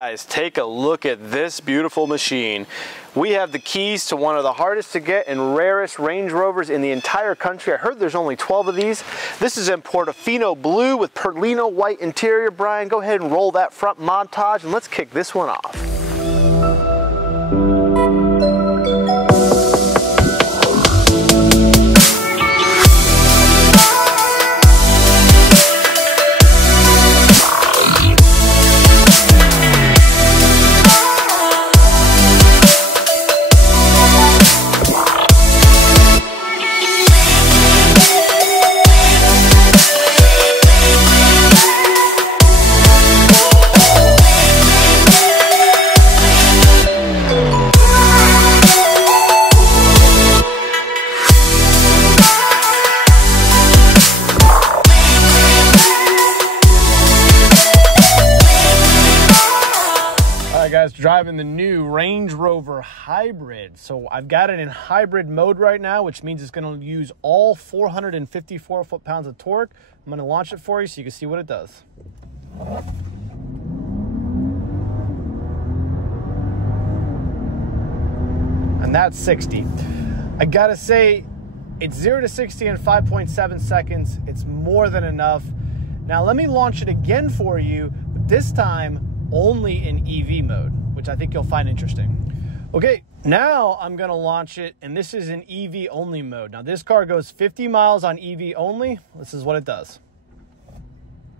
Guys, take a look at this beautiful machine. We have the keys to one of the hardest to get and rarest Range Rovers in the entire country. I heard there's only 12 of these. This is in Portofino Blue with Perlino white interior. Brian, go ahead and roll that front montage and let's kick this one off. Guys, driving the new Range Rover Hybrid. So I've got it in hybrid mode right now, which means it's going to use all 454 foot-pounds of torque. I'm going to launch it for you so you can see what it does. And that's 60. I gotta say, it's 0 to 60 in 5.7 seconds. It's more than enough. Now let me launch it again for you, but this time only in EV mode, which I think you'll find interesting. Okay, now I'm gonna launch it, and this is in EV only mode. Now this car goes 50 miles on EV only. This is what it does.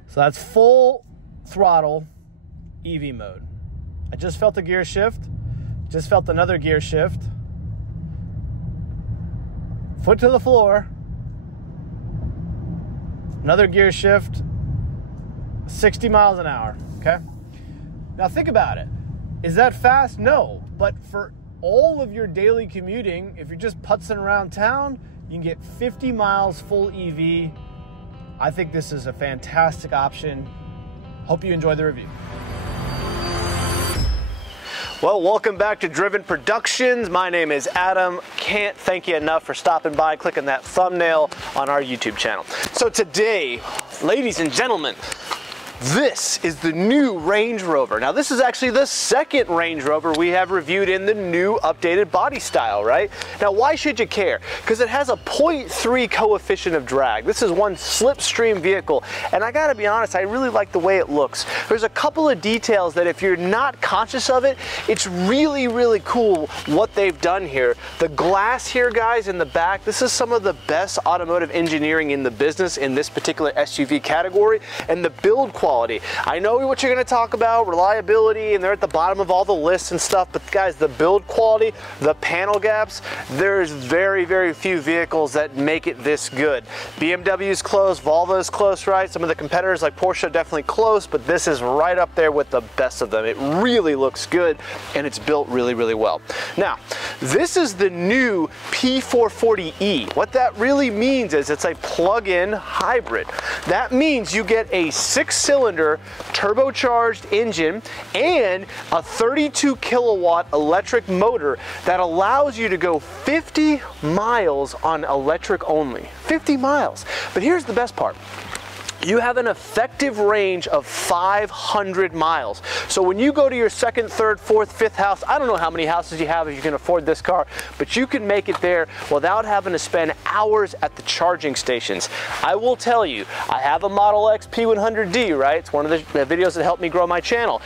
So that's full throttle EV mode. I just felt a gear shift, just felt another gear shift. Foot to the floor, another gear shift, 60 miles an hour, okay? Now think about it. Is that fast? No. But for all of your daily commuting, if you're just putzing around town, you can get 50 miles full EV. I think this is a fantastic option. Hope you enjoy the review. Well, welcome back to Driven Productions. My name is Adam. Can't thank you enough for stopping by, clicking that thumbnail on our YouTube channel. So today, ladies and gentlemen, this is the new Range Rover. Now this is actually the second Range Rover we have reviewed in the new updated body style, right? Now why should you care? Because it has a 0.3 coefficient of drag. This is one slipstream vehicle, and I gotta be honest, I really like the way it looks. There's a couple of details that if you're not conscious of it, it's really, really cool what they've done here. The glass here, guys, in the back, this is some of the best automotive engineering in the business in this particular SUV category, and the build quality. I know what you're going to talk about, reliability, and they're at the bottom of all the lists and stuff, but guys, the build quality, the panel gaps, there's very, very few vehicles that make it this good. BMW's close, Volvo's close, right? Some of the competitors like Porsche are definitely close, but this is right up there with the best of them. It really looks good, and it's built really, really well. Now, this is the new P440e. What that really means is it's a plug-in hybrid. That means you get a 6-cylinder turbocharged engine and a 32 kilowatt electric motor that allows you to go 50 miles on electric only. 50 miles. But here's the best part. You have an effective range of 500 miles. So when you go to your second, third, fourth, fifth house, I don't know how many houses you have if you can afford this car, but you can make it there without having to spend hours at the charging stations. I will tell you, I have a Model X P100D, right? It's one of the videos that helped me grow my channel.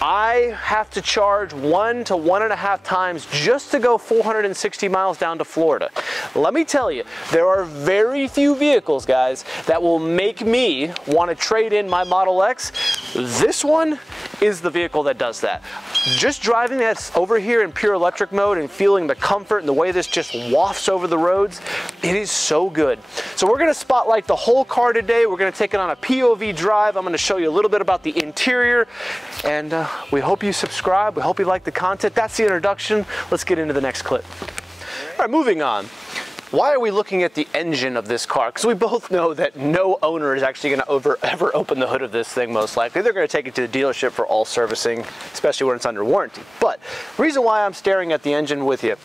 I have to charge 1 to 1.5 times just to go 460 miles down to Florida. Let me tell you, there are very few vehicles, guys, that will make me want to trade in my Model X. This one is the vehicle that does that. Just driving that over here in pure electric mode and feeling the comfort and the way this just wafts over the roads, it is so good. So we're going to spotlight the whole car today. We're going to take it on a POV drive. I'm going to show you a little bit about the interior, and we hope you subscribe. We hope you like the content. That's the introduction. Let's get into the next clip. All right, moving on. Why are we looking at the engine of this car? Because we both know that no owner is actually going to ever open the hood of this thing, most likely. They're going to take it to the dealership for all servicing, especially when it's under warranty. But the reason why I'm staring at the engine with you,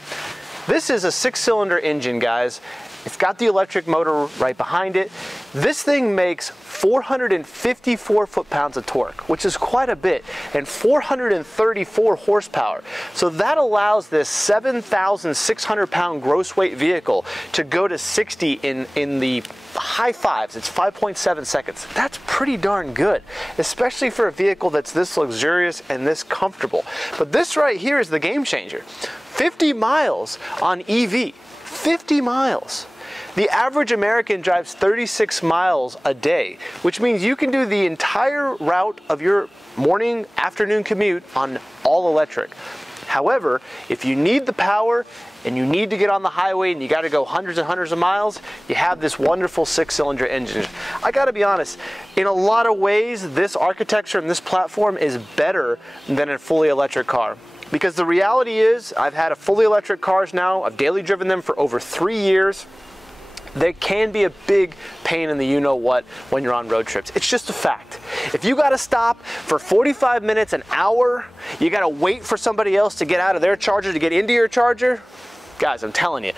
this is a 6-cylinder engine, guys, It's got the electric motor right behind it. This thing makes 454 foot-pounds of torque, which is quite a bit, and 434 horsepower. So that allows this 7,600 pound gross weight vehicle to go to 60 in the high fives. It's 5.7 seconds. That's pretty darn good, especially for a vehicle that's this luxurious and this comfortable. But this right here is the game changer. 50 miles on EV, 50 miles. The average American drives 36 miles a day, which means you can do the entire route of your morning, afternoon commute on all electric. However, if you need the power and you need to get on the highway and you got to go hundreds and hundreds of miles, you have this wonderful 6-cylinder engine. I got to be honest, in a lot of ways, this architecture and this platform is better than a fully electric car. Because the reality is, I've had a fully electric cars now, I've daily driven them for over 3 years. They can be a big pain in the you-know-what when you're on road trips. It's just a fact. If you got to stop for 45 minutes, an hour, you got to wait for somebody else to get out of their charger to get into your charger, guys, I'm telling you,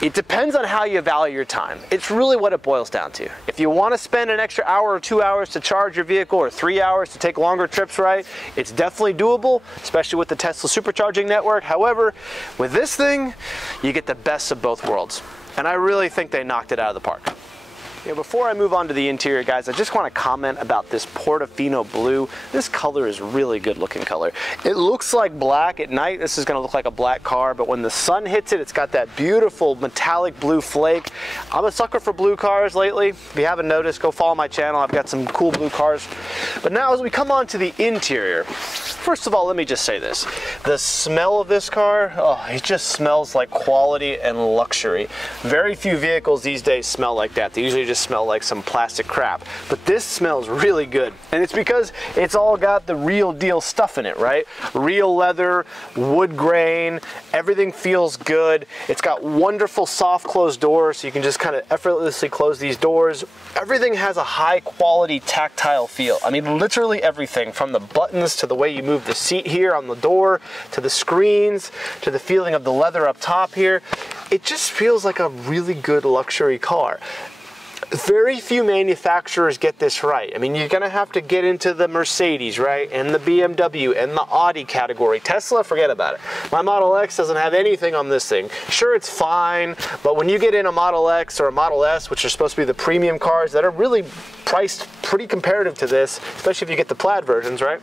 it depends on how you value your time. It's really what it boils down to. If you want to spend an extra hour or 2 hours to charge your vehicle or 3 hours to take longer trips, right, it's definitely doable, especially with the Tesla supercharging network. However, with this thing, you get the best of both worlds. And I really think they knocked it out of the park. Yeah, before I move on to the interior, guys, I just want to comment about this Portofino Blue. This color is really good looking color. It looks like black at night. This is going to look like a black car, but when the sun hits it, it's got that beautiful metallic blue flake. I'm a sucker for blue cars lately. If you haven't noticed, go follow my channel. I've got some cool blue cars. But now as we come on to the interior, first of all, let me just say this. The smell of this car, oh, it just smells like quality and luxury. Very few vehicles these days smell like that. They usually just smell like some plastic crap, but this smells really good, and it's because it's all got the real deal stuff in it, right? Real leather, wood grain, everything feels good. It's got wonderful soft closed doors, so you can just kind of effortlessly close these doors. Everything has a high quality tactile feel. I mean, literally everything, from the buttons to the way you move the seat here on the door, to the screens, to the feeling of the leather up top here. It just feels like a really good luxury car. Very few manufacturers get this right. I mean, you're gonna have to get into the Mercedes, right? And the BMW and the Audi category. Tesla, forget about it. My Model X doesn't have anything on this thing. Sure, it's fine, but when you get in a Model X or a Model S, which are supposed to be the premium cars that are really priced pretty comparative to this, especially if you get the plaid versions, right?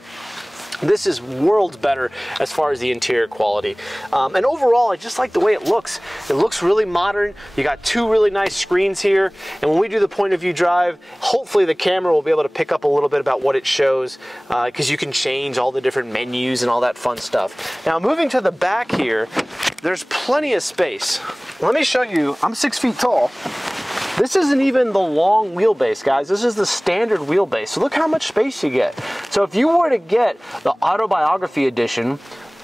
This is worlds better as far as the interior quality. And overall, I just like the way it looks. It looks really modern. You got two really nice screens here. And when we do the point of view drive, hopefully the camera will be able to pick up a little bit about what it shows, because you can change all the different menus and all that fun stuff. Now, moving to the back here, there's plenty of space. Let me show you, I'm 6 feet tall. This isn't even the long wheelbase, guys. This is the standard wheelbase. So look how much space you get. So if you were to get the Autobiography Edition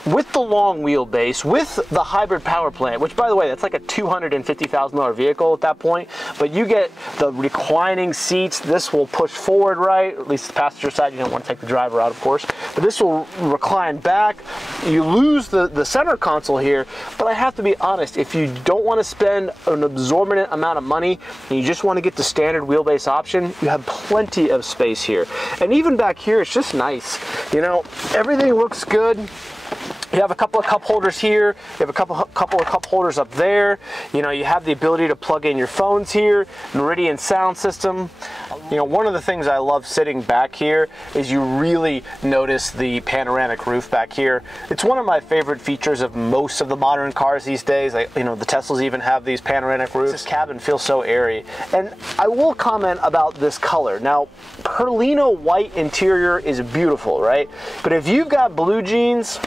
with the long wheelbase, with the hybrid power plant, which, by the way, that's like a $250,000 vehicle at that point, but you get the reclining seats. This will push forward, right? At least the passenger side. You don't want to take the driver out, of course, but this will recline back. You lose the center console here, but I have to be honest, if you don't want to spend an exorbitant amount of money and you just want to get the standard wheelbase option, you have plenty of space here. And even back here, it's just nice. You know, everything looks good. You have a couple of cup holders here. You have a couple of cup holders up there. You know, you have the ability to plug in your phones here. Meridian sound system. You know, one of the things I love sitting back here is you really notice the panoramic roof back here. It's one of my favorite features of most of the modern cars these days. You know, the Teslas even have these panoramic roofs. This cabin feels so airy. And I will comment about this color. Now, Perlino white interior is beautiful, right? But if you've got blue jeans,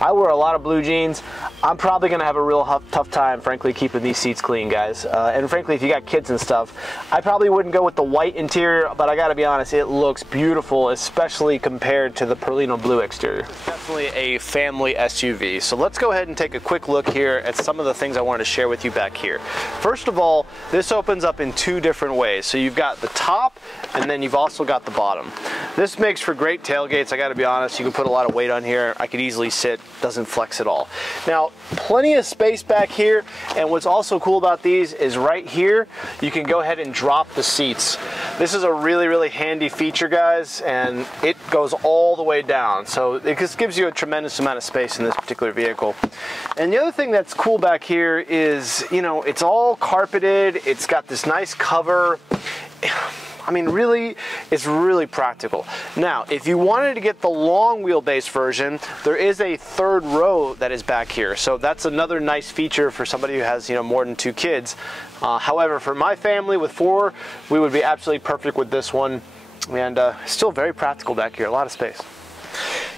I wear a lot of blue jeans. I'm probably gonna have a real tough time, frankly, keeping these seats clean, guys. And frankly, if you got kids and stuff, I probably wouldn't go with the white interior, but I gotta be honest, it looks beautiful, especially compared to the Perlino blue exterior. It's definitely a family SUV. So let's go ahead and take a quick look here at some of the things I wanted to share with you back here. First of all, this opens up in two different ways. So you've got the top, and then you've also got the bottom. This makes for great tailgates, I gotta be honest. You can put a lot of weight on here. I could easily sit, doesn't flex at all. Now, plenty of space back here, and what's also cool about these is right here, you can go ahead and drop the seats. This is a really, really handy feature, guys, and it goes all the way down. So it just gives you a tremendous amount of space in this particular vehicle. And the other thing that's cool back here is, you know, it's all carpeted, it's got this nice cover. I mean, really, it's really practical. Now, if you wanted to get the long wheelbase version, there is a third row that is back here. So that's another nice feature for somebody who has, you know, more than 2 kids. However, for my family with 4, we would be absolutely perfect with this one. And still very practical back here, a lot of space.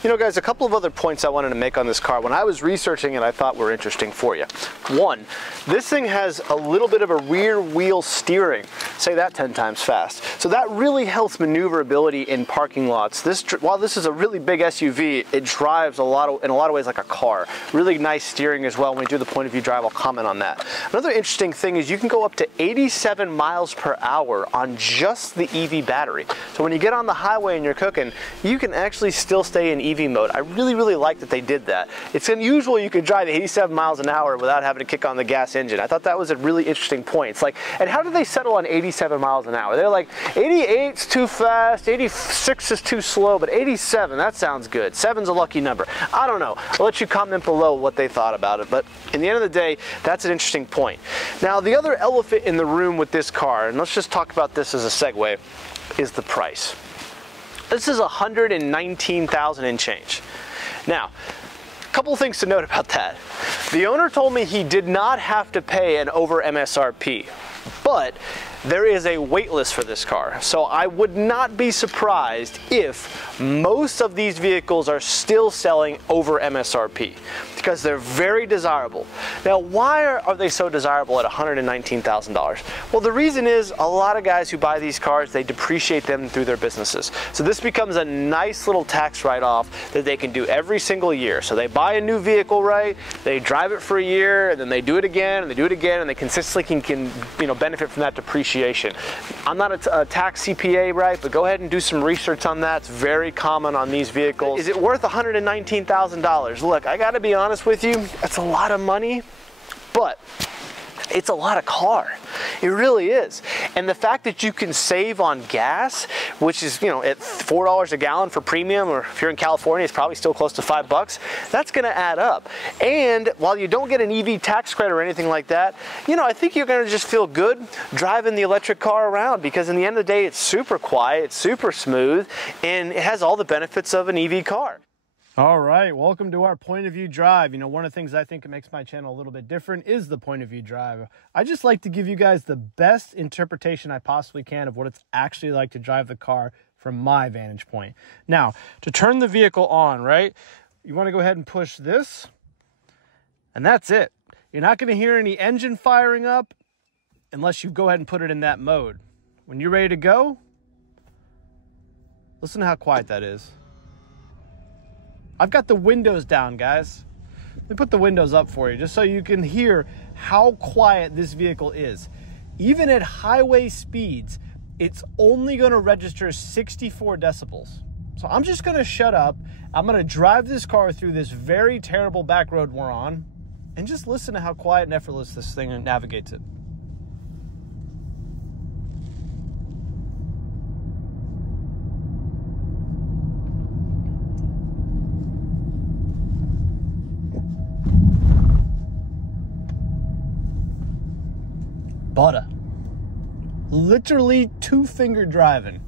You know, guys, a couple of other points I wanted to make on this car. When I was researching it, I thought were interesting for you. One, this thing has a little bit of a rear wheel steering. Say that 10 times fast. So that really helps maneuverability in parking lots. While this is a really big SUV, it drives in a lot of ways like a car. Really nice steering as well. When we do the point of view drive, I'll comment on that. Another interesting thing is you can go up to 87 miles per hour on just the EV battery. So when you get on the highway and you're cooking, you can actually still stay in EV mode. I really, really like that they did that. It's unusual you could drive 87 miles an hour without having to kick on the gas engine. I thought that was a really interesting point. It's like, and how did they settle on 87 miles an hour? They're like, 88's too fast, 86 is too slow, but 87, that sounds good. 7's a lucky number. I don't know. I'll let you comment below what they thought about it, but in the end of the day, that's an interesting point. Now, the other elephant in the room with this car, and let's just talk about this as a segue, is the price. This is $119,000 and change. Now, a couple of things to note about that. The owner told me he did not have to pay an over MSRP, but there is a wait list for this car. So I would not be surprised if most of these vehicles are still selling over MSRP because they're very desirable. Now, why are they so desirable at $119,000? Well, the reason is a lot of guys who buy these cars, they depreciate them through their businesses. So this becomes a nice little tax write-off that they can do every single year. So they buy a new vehicle, right? They drive it for a year, and then they do it again, and they do it again, and they consistently can benefit from that depreciation. I'm not a tax CPA, right? But go ahead and do some research on that. It's very common on these vehicles. Is it worth $119,000? Look, I gotta be honest with you, that's a lot of money, but it's a lot of car. It really is. And the fact that you can save on gas, which is, at $4 a gallon for premium, or if you're in California, it's probably still close to $5, that's gonna add up. And while you don't get an EV tax credit or anything like that, I think you're gonna just feel good driving the electric car around, because in the end of the day, it's super quiet, it's super smooth, and it has all the benefits of an EV car. All right, welcome to our point of view drive. One of the things I think makes my channel a little bit different is the point of view drive. I just like to give you guys the best interpretation I possibly can of what it's actually like to drive the car from my vantage point. Now, to turn the vehicle on, right, you want to go ahead and push this, and that's it. You're not going to hear any engine firing up unless you go ahead and put it in that mode. When you're ready to go, listen to how quiet that is. I've got the windows down, guys. Let me put the windows up for you just so you can hear how quiet this vehicle is. Even at highway speeds, it's only going to register 64 decibels. So I'm just going to shut up. I'm going to drive this car through this very terrible back road we're on and just listen to how quiet and effortless this thing navigates it. Butter. Literally 2-finger driving.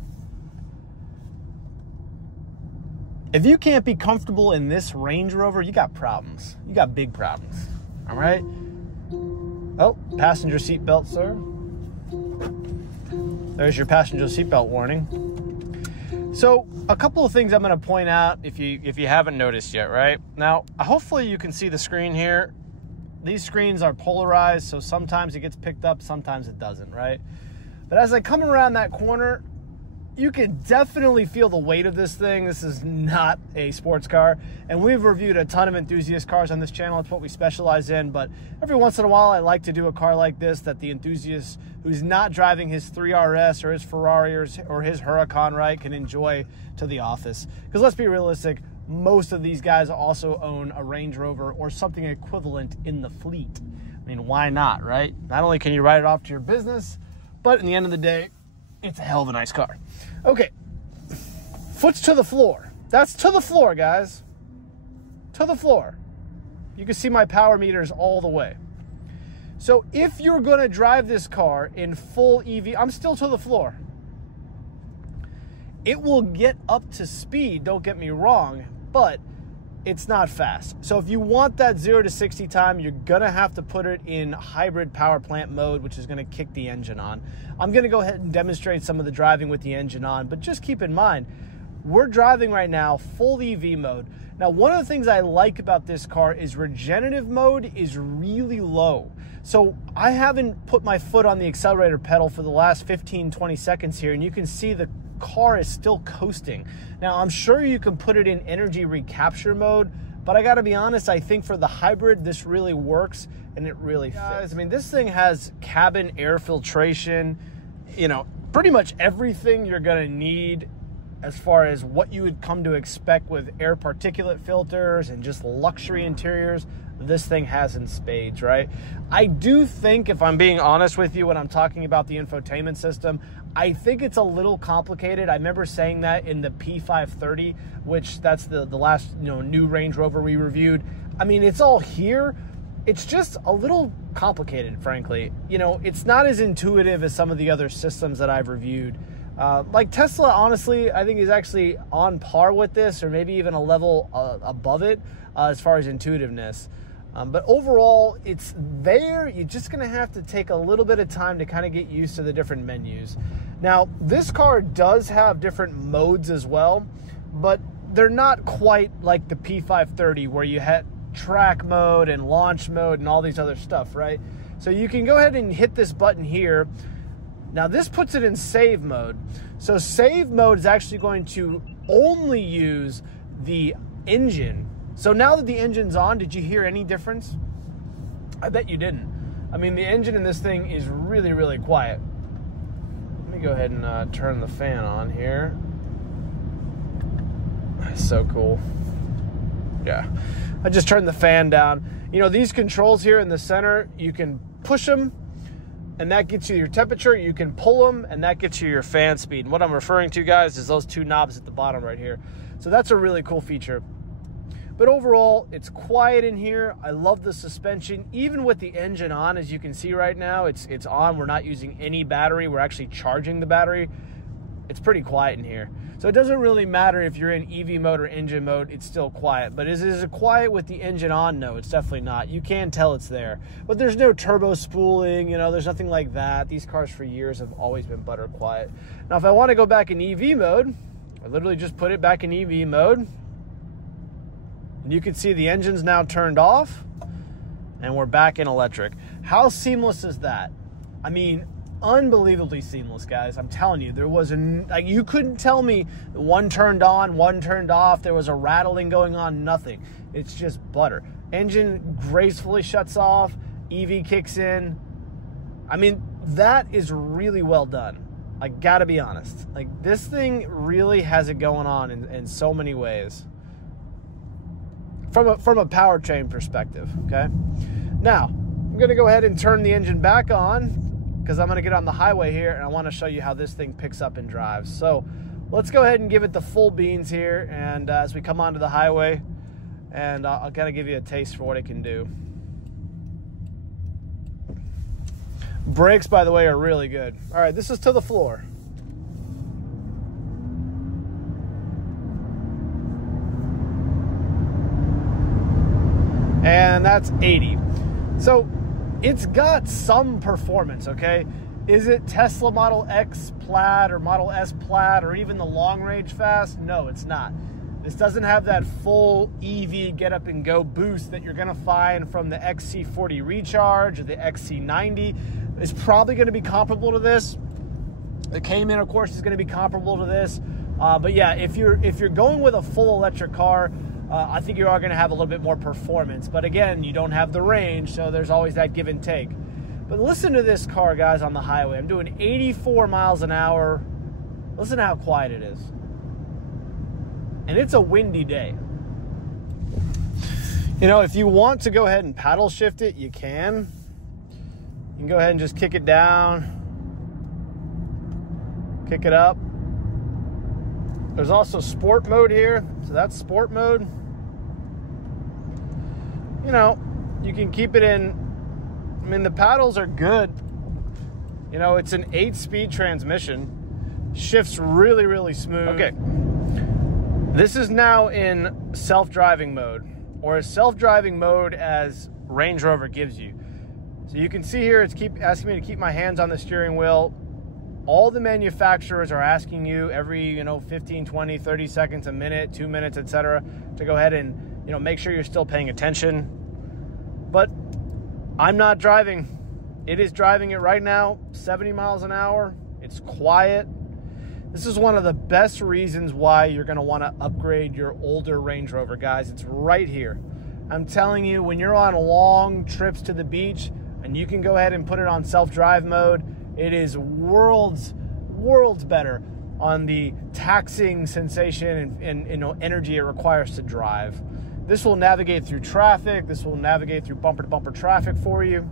If you can't be comfortable in this Range Rover, you got problems. You got big problems. All right? Oh, passenger seatbelt, sir. There's your passenger seatbelt warning. So, a couple of things I'm going to point out if you haven't noticed yet, right? Now, hopefully you can see the screen here. These screens are polarized, so sometimes it gets picked up, sometimes it doesn't, right? But as I come around that corner, you can definitely feel the weight of this thing. This is not a sports car, and we've reviewed a ton of enthusiast cars on this channel. It's what we specialize in, but every once in a while I like to do a car like this that the enthusiast who's not driving his 3RS or his Ferrari or his Huracan, right, can enjoy to the office. Because let's be realistic, most of these guys also own a Range Rover or something equivalent in the fleet. I mean, why not, right? Not only can you ride it off to your business, but in the end of the day, it's a hell of a nice car. Okay, foot's to the floor. That's to the floor, guys. To the floor. You can see my power meters all the way. So if you're gonna drive this car in full EV, I'm still to the floor. It will get up to speed, don't get me wrong, but it's not fast. So if you want that 0 to 60 time, you're gonna have to put it in hybrid power plant mode, which is gonna kick the engine on. I'm gonna go ahead and demonstrate some of the driving with the engine on, but just keep in mind, we're driving right now full EV mode. Now, one of the things I like about this car is regenerative mode is really low. So I haven't put my foot on the accelerator pedal for the last 15, 20 seconds here, and you can see the car is still coasting. Now, I'm sure you can put it in energy recapture mode, but I gotta be honest, I think for the hybrid, this really works and it really fits. I mean, this thing has cabin air filtration, you know, pretty much everything you're gonna need as far as what you would come to expect with air particulate filters and just luxury interiors. This thing has in spades, right? I do think, if I'm being honest with you when I'm talking about the infotainment system, I think it's a little complicated. I remember saying that in the P440e, which that's the last new Range Rover we reviewed. I mean, it's all here. It's just a little complicated, frankly. You know, it's not as intuitive as some of the other systems that I've reviewed. Like Tesla, honestly, I think is actually on par with this, or maybe even a level above it as far as intuitiveness. But overall, it's there. You're just going to have to take a little bit of time to kind of get used to the different menus. Now, this car does have different modes as well, but they're not quite like the P440e where you had track mode and launch mode and all these other stuff, right? So you can go ahead and hit this button here. Now, this puts it in save mode. So save mode is actually going to only use the engine. So now that the engine's on, did you hear any difference? I bet you didn't. I mean, the engine in this thing is really, really quiet. Let me go ahead and turn the fan on here. That's so cool. Yeah, I just turned the fan down. You know, these controls here in the center, you can push them, and that gets you your temperature. You can pull them, and that gets you your fan speed. And what I'm referring to, guys, is those two knobs at the bottom right here. So that's a really cool feature. But overall, it's quiet in here. I love the suspension. Even with the engine on, as you can see right now, it's on. We're not using any battery. We're actually charging the battery. It's pretty quiet in here. So it doesn't really matter if you're in EV mode or engine mode, it's still quiet. But is it quiet with the engine on? No, it's definitely not. You can tell it's there. But there's no turbo spooling, you know, there's nothing like that. These cars for years have always been butter quiet. Now, if I want to go back in EV mode, I literally just put it back in EV mode. And you can see the engine's now turned off and we're back in electric. How seamless is that? I mean, unbelievably seamless, guys. I'm telling you, there was like, you couldn't tell me one turned on, one turned off. There was a rattling going on, nothing. It's just butter. Engine gracefully shuts off, EV kicks in. I mean, that is really well done. I gotta be honest. Like, this thing really has it going on in so many ways. From a powertrain perspective, okay? Now, I'm gonna go ahead and turn the engine back on because I'm gonna get on the highway here and I wanna show you how this thing picks up and drives. So let's go ahead and give it the full beans here, and as we come onto the highway, and I'll kind of give you a taste for what it can do. Brakes, by the way, are really good. All right, this is to the floor. And that's 80. So it's got some performance, okay? Is it Tesla Model X Plaid or Model S Plaid or even the long range fast? No, it's not. This doesn't have that full EV get up and go boost that you're gonna find from the XC40 Recharge or the XC90. It's probably gonna be comparable to this, The Cayman, of course, is going to be comparable to this. But yeah, if you're going with a full electric car, I think you are going to have a little bit more performance. But again, you don't have the range, so there's always that give and take. But listen to this car, guys, on the highway. I'm doing 84 miles an hour. Listen to how quiet it is. And it's a windy day. You know, if you want to go ahead and paddle shift it, you can. You can go ahead and just kick it down, kick it up. There's also sport mode here, so that's sport mode. You know, you can keep it in. I mean, the paddles are good. You know, it's an 8-speed transmission. Shifts really, really smooth. Okay. This is now in self-driving mode, or as self-driving mode as Range Rover gives you. So you can see here, it's asking me to keep my hands on the steering wheel. All the manufacturers are asking you every, 15, 20, 30 seconds, a minute, 2 minutes, etc., to go ahead and, make sure you're still paying attention. But I'm not driving. It is driving it right now, 70 miles an hour. It's quiet. This is one of the best reasons why you're going to want to upgrade your older Range Rover, guys. It's right here. I'm telling you, when you're on long trips to the beach and you can go ahead and put it on self-drive mode, it is worlds better on the taxing sensation and energy it requires to drive. This will navigate through traffic. This will navigate through bumper-to-bumper traffic for you.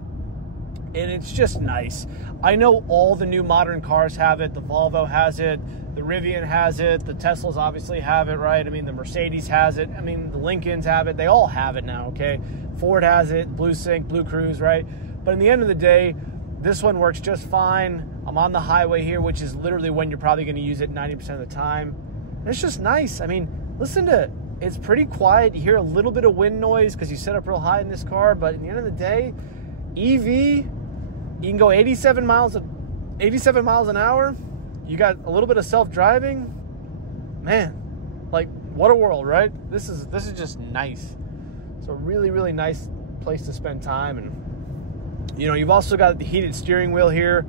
And it's just nice. I know all the new modern cars have it. The Volvo has it. The Rivian has it. The Teslas obviously have it, right? I mean, the Mercedes has it. I mean, the Lincolns have it. They all have it now, okay? Ford has it. Blue Sync, Blue Cruise, right? But in the end of the day, this one works just fine. I'm on the highway here, which is literally when you're probably going to use it 90% of the time. And it's just nice. I mean, listen to it. It's pretty quiet. You hear a little bit of wind noise because you set up real high in this car. But at the end of the day, EV... You can go 87 miles an hour. You got a little bit of self-driving. Man, like, what a world, right? This is just nice. It's a really, really nice place to spend time. And, you've also got the heated steering wheel here.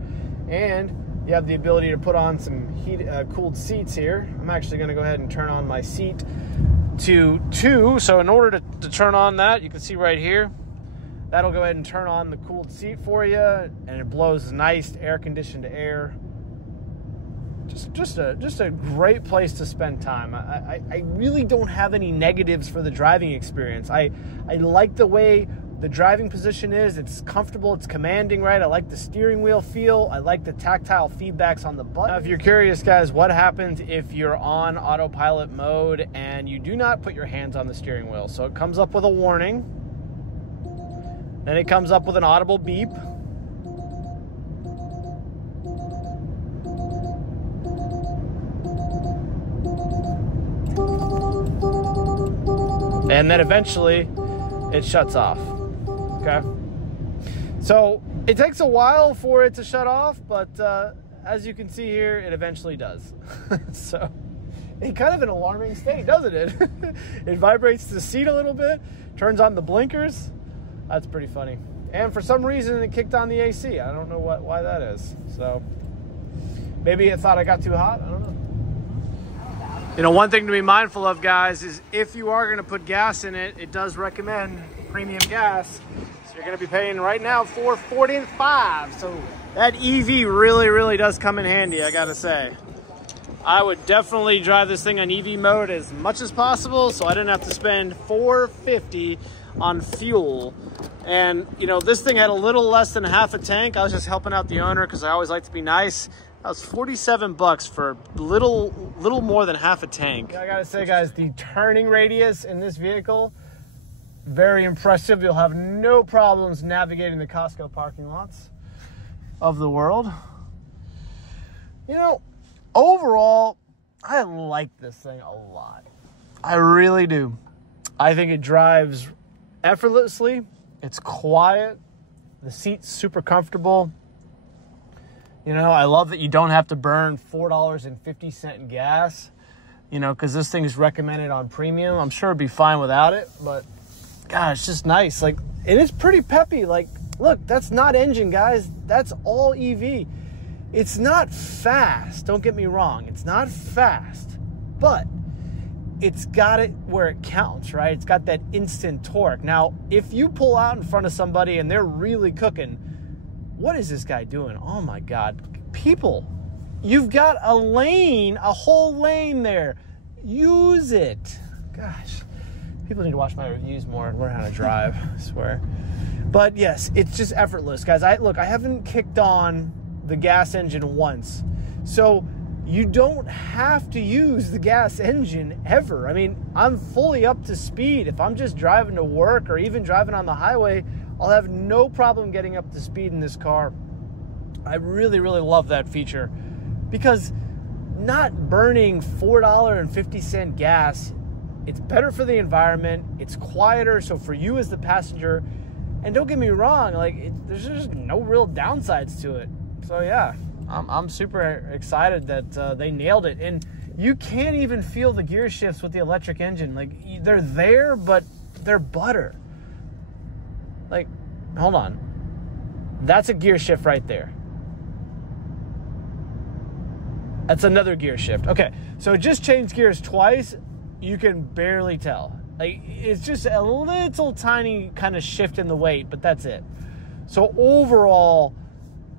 And you have the ability to put on some cooled seats here. I'm actually going to go ahead and turn on my seat to 2. So in order to turn on that, you can see right here, that'll go ahead and turn on the cooled seat for you, and it blows nice air-conditioned air. Just a great place to spend time. I really don't have any negatives for the driving experience. I like the way the driving position is. It's comfortable, it's commanding, right? I like the steering wheel feel. I like the tactile feedbacks on the button. Now, if you're curious, guys, what happens if you're on autopilot mode and you do not put your hands on the steering wheel? So it comes up with a warning. Then it comes up with an audible beep. And then eventually it shuts off. Okay. So it takes a while for it to shut off, but as you can see here, it eventually does. So in kind of an alarming state, doesn't it? It vibrates the seat a little bit, turns on the blinkers. That's pretty funny. And for some reason, it kicked on the AC. I don't know why that is. So maybe it thought I got too hot. I don't know. One thing to be mindful of, guys, is if you are going to put gas in it, it does recommend premium gas. So you're going to be paying right now $4.45. So that EV really, really does come in handy, I got to say. I would definitely drive this thing on EV mode as much as possible, so I didn't have to spend $4.50 on fuel. And this thing had a little less than half a tank. I was just helping out the owner because I always like to be nice. That was 47 bucks for little more than half a tank. I gotta say, guys, the turning radius in this vehicle, very impressive. You'll have no problems navigating the Costco parking lots of the world. Overall, I like this thing a lot. I really do. I think it drives effortlessly. It's quiet. The seat's super comfortable. I love that you don't have to burn $4.50 in gas, because this thing is recommended on premium. I'm sure it'd be fine without it, but God, it's just nice. Like, it is pretty peppy. Like, look, that's not engine, guys. That's all EV. It's not fast, don't get me wrong. It's not fast, but it's got it where it counts, right? It's got that instant torque. Now, if you pull out in front of somebody and they're really cooking, what is this guy doing? Oh my God. People, you've got a lane, a whole lane there. Use it. Gosh, people need to watch my reviews more and learn how to drive, I swear. But yes, it's just effortless, guys. Look, I haven't kicked on the gas engine once. So you don't have to use the gas engine ever. I mean, I'm fully up to speed. If I'm just driving to work or even driving on the highway, I'll have no problem getting up to speed in this car. I really, really love that feature because not burning $4.50 gas, it's better for the environment, it's quieter, so for you as the passenger, and don't get me wrong, like there's just no real downsides to it. So yeah, I'm super excited that they nailed it. And you can't even feel the gear shifts with the electric engine. Like, they're there, but they're butter. Like, hold on. That's a gear shift right there. That's another gear shift. Okay, so it just changed gears twice. You can barely tell. Like, it's just a little tiny kind of shift in the weight, but that's it. So overall,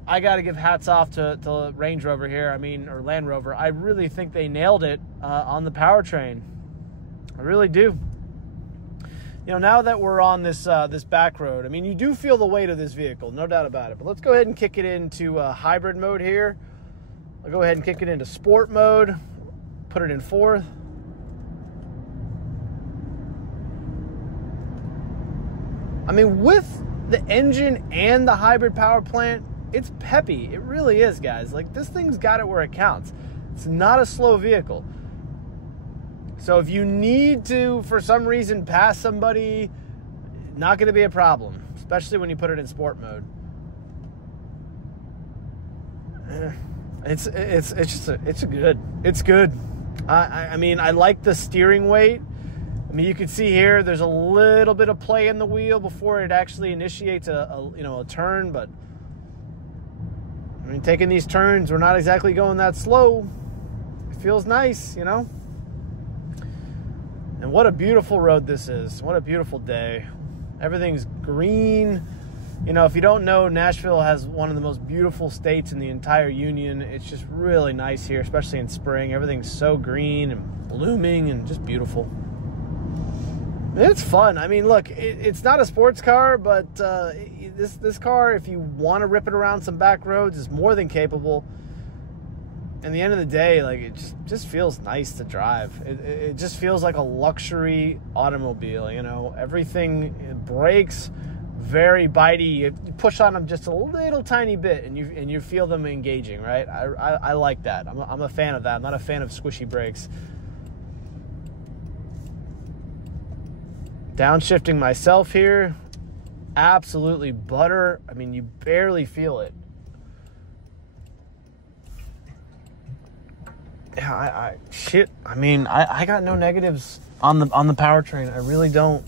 I got to give hats off to Range Rover here. I mean, or Land Rover. I really think they nailed it on the powertrain. I really do. You know, now that we're on this this back road, I mean, you do feel the weight of this vehicle, no doubt about it. But let's go ahead and kick it into hybrid mode here. I'll go ahead and kick it into sport mode. Put it in fourth. I mean, with the engine and the hybrid power plant, it's peppy. It really is, guys. Like, this thing's got it where it counts. It's not a slow vehicle. So if you need to, for some reason, pass somebody, not going to be a problem, especially when you put it in sport mode. It's good. I mean, I like the steering weight. I mean, you can see here, there's a little bit of play in the wheel before it actually initiates a turn, but I mean, taking these turns, we're not exactly going that slow. It feels nice, you know? And what a beautiful road this is. What a beautiful day. Everything's green. You know, if you don't know, Nashville has one of the most beautiful states in the entire union. It's just really nice here, especially in spring. Everything's so green and blooming and just beautiful. It's fun. I mean, look, it's not a sports car, but this car, if you want to rip it around some back roads, is more than capable. In the end of the day, like, it just feels nice to drive. It just feels like a luxury automobile, you know. Everything, it brakes, very bitey. You push on them just a little tiny bit, and you feel them engaging, right? I like that. I'm a fan of that. I'm not a fan of squishy brakes. Downshifting myself here, absolutely butter. I mean, you barely feel it. Yeah, shit. I mean, I got no negatives on the powertrain. I really don't.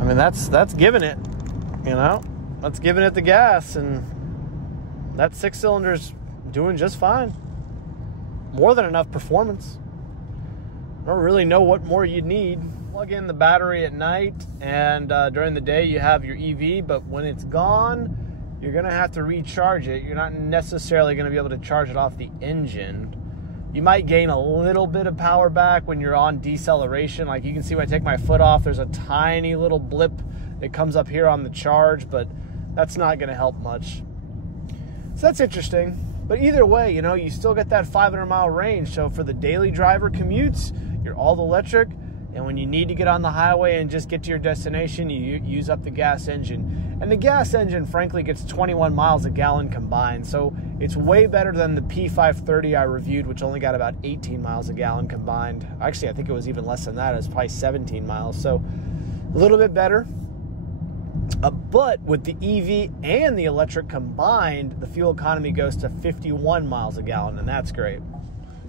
I mean, that's giving it, you know. That's giving it the gas, and that 6-cylinder's doing just fine. More than enough performance. I don't really know what more you'd need. Plug in the battery at night, and during the day you have your EV, but when it's gone, you're gonna have to recharge it. You're not necessarily gonna be able to charge it off the engine. You might gain a little bit of power back when you're on deceleration. Like, you can see when I take my foot off, there's a tiny little blip that comes up here on the charge, but that's not gonna help much. So that's interesting. But either way, you know, you still get that 500-mile range. So for the daily driver commutes, you're all electric. And when you need to get on the highway and just get to your destination, you use up the gas engine. And the gas engine, frankly, gets 21 miles a gallon combined. So it's way better than the P440e I reviewed, which only got about 18 miles a gallon combined. Actually, I think it was even less than that. It was probably 17 miles. So a little bit better. But with the EV and the electric combined, the fuel economy goes to 51 miles a gallon, and that's great.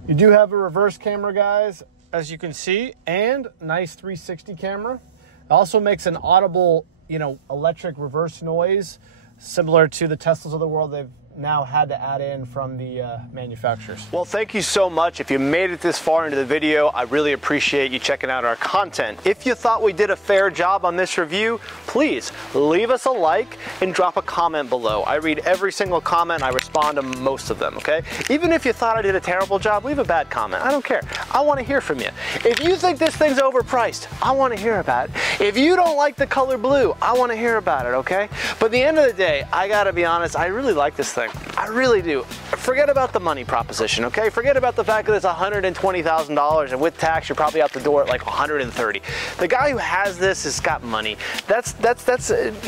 You do have a reverse camera, guys. as you can see, and nice 360 camera. It also makes an audible, you know, electric reverse noise, similar to the Teslas of the world they've now had to add in from the manufacturers. Well, thank you so much. If you made it this far into the video, I really appreciate you checking out our content. If you thought we did a fair job on this review, please leave us a like and drop a comment below. I read every single comment. I respond to most of them, okay? Even if you thought I did a terrible job, leave a bad comment. I don't care. I want to hear from you. If you think this thing's overpriced, I want to hear about it. If you don't like the color blue, I want to hear about it, okay? But at the end of the day, I gotta be honest, I really like this thing. I really do. Forget about the money proposition, okay? Forget about the fact that it's $120,000 and with tax you're probably out the door at like $130,000. The guy who has this has got money. That's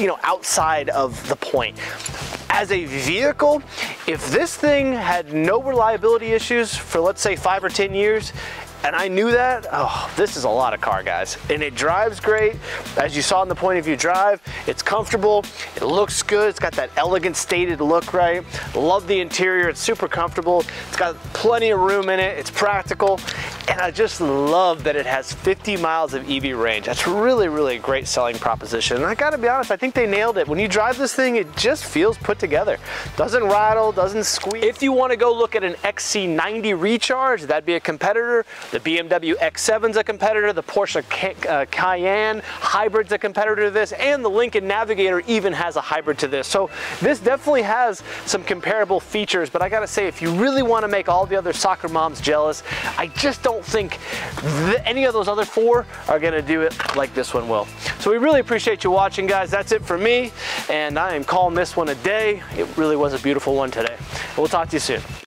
you know, outside of the point. As a vehicle, if this thing had no reliability issues for, let's say, 5 or 10 years, and I knew that, oh, this is a lot of car, guys. And it drives great. As you saw in the point of view drive, it's comfortable, it looks good, it's got that elegant stated look, right? Love the interior, it's super comfortable, it's got plenty of room in it, it's practical, and I just love that it has 50 miles of EV range. That's really, really a great selling proposition. And I gotta be honest, I think they nailed it. When you drive this thing, it just feels put together. Doesn't rattle, doesn't squeak. If you wanna go look at an XC90 Recharge, that'd be a competitor. The BMW X7's a competitor, the Porsche Cayenne Hybrid's a competitor to this, and the Lincoln Navigator even has a hybrid to this. So this definitely has some comparable features, but I gotta say, if you really wanna make all the other soccer moms jealous, I just don't think any of those other four are gonna do it like this one will. So we really appreciate you watching, guys. That's it for me, and I am calling this one a day. It really was a beautiful one today. We'll talk to you soon.